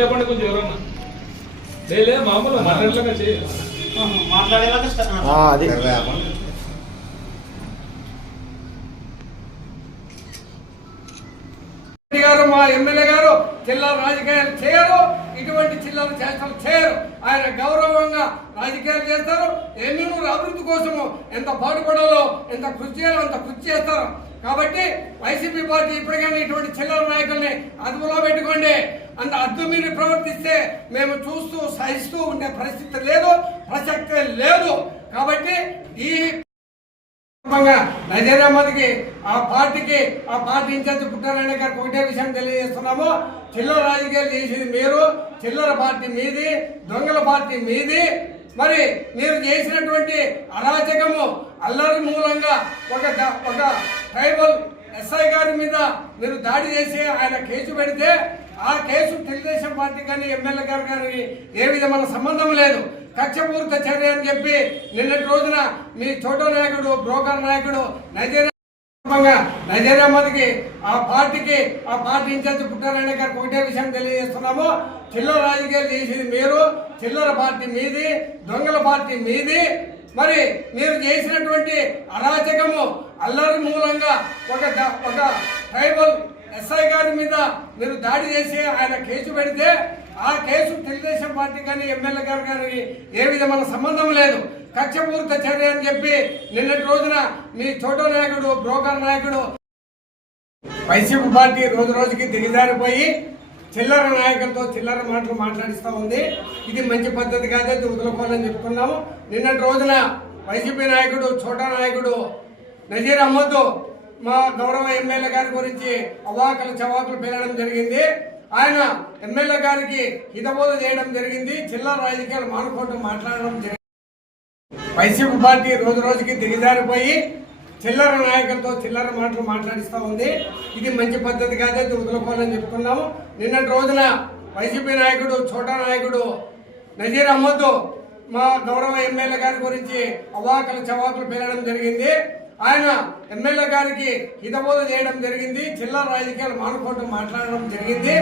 లేపండి కొంచెం ఎవరన్నా లేలే మామూలు మాట్లాడలేక చేయాలి అది గారు మా ఎమ్మెల్యే గారు చిల్లర రాజకీయాలు చేయరు, ఇటువంటి చిల్లర చేష్టలు చేయరు. ఆయన గౌరవంగా రాజకీయాలు చేస్తారు. ఎన్నెన్నో అభివృద్ధి కోసము ఎంత పాటుపడాలో, ఎంత కృషి చేయాలో అంత కృషి చేస్తారు. కాబట్టి వైసీపీ పార్టీ ఇప్పటికైనా ఇటువంటి చిల్లర నాయకుల్ని అదుపులో పెట్టుకోండి. అంత అద్దు మీరు ప్రవర్తిస్తే మేము చూస్తూ సహిస్తూ ఉండే పరిస్థితి లేదు, ప్రసక్తే లేదు. కాబట్టి ఈ నజీర్ అహ్మద్కి ఆ పార్టీ ఇన్ఛార్జ్ పుట్టారాయణ గారికి ఒకటే విషయం తెలియజేస్తున్నాము. చిల్లర రాజకీయాలు చేసేది మీరు, చిల్లర పార్టీ మీది, దొంగల పార్టీ మీది. మరి మీరు చేసినటువంటి అరాచకము అల్లరి మూలంగా ఒక ట్రైబల్ ఎస్ఐ గారి మీద మీరు దాడి చేసి ఆయన కేసు పెడితే ఆ కేసు తెలుగుదేశం పార్టీ కానీ ఎమ్మెల్యే గారు కానీ ఏ విధమైన సంబంధం లేదు. కక్షపూరిత చర్య అని చెప్పి నిన్నటి రోజున మీ చోటో నాయకుడు, బ్రోకర్ నాయకుడు నజీర్ అహ్మద్కి ఆ పార్టీ ఇన్ఛార్జ్ పుట్టారాయణ గారికి ఒకటే విషయం తెలియజేస్తున్నాము. చిల్లర రాజకీయాలు చేసేది మీరు, చిల్లర పార్టీ మీది, దొంగల పార్టీ మీది. మరి మీరు చేసినటువంటి అరాచకము అల్లరి మూలంగా ఒక ట్రైబల్ ఎస్ఐ గారి మీద మీరు దాడి చేసి ఆయన కేసు పెడితే ఆ కేసు తెలుగుదేశం పార్టీ కానీ ఎమ్మెల్యే గారు కానీ ఏ విధమైన సంబంధం లేదు. కక్షపూరిత చర్య అని చెప్పి నిన్నటి రోజున మీ చోటో నాయకుడు, బ్రోకర్ నాయకుడు వైసీపీ పార్టీ రోజు రోజుకి దిగజారిపోయి చిల్లర నాయకులతో చిల్లర మాటలు మాట్లాడిస్తూ ఉంది. ఇది మంచి పద్ధతి కాదని వదులుకోవాలని చెప్పుకున్నాము. నిన్నటి రోజున వైసీపీ నాయకుడు, చోటా నాయకుడు నజీర్ అహ్మద్ మా గౌరవ ఎమ్మెల్యే గారి గురించి అవాకులు చవాకులు పెరగడం జరిగింది. ఆయన ఎమ్మెల్యే గారికి హితబోధ చేయడం జరిగింది. చిల్లర రాజకీయాలు మానుకోవడం మాట్లాడడం జరిగింది. వైసీపీ పార్టీ రోజు రోజుకి దిగజారిపోయి చిల్లర నాయకులతో చిల్లర మాటలు మాట్లాడిస్తూ ఉంది. ఇది మంచి పద్ధతి కాదని వదులుకోవాలని చెప్పుకున్నాము. నిన్నటి రోజున వైసీపీ నాయకుడు, చోటా నాయకుడు నజీర్ అహ్మద్ మా గౌరవ ఎమ్మెల్యే గారి గురించి అవాకులు చవాకులు పెరగడం జరిగింది. ఆయన ఎమ్మెల్యే గారికి హితబోధ చేయడం జరిగింది. చిల్లర రాజకీయాలు మానుకోవడం మాట్లాడడం జరిగింది.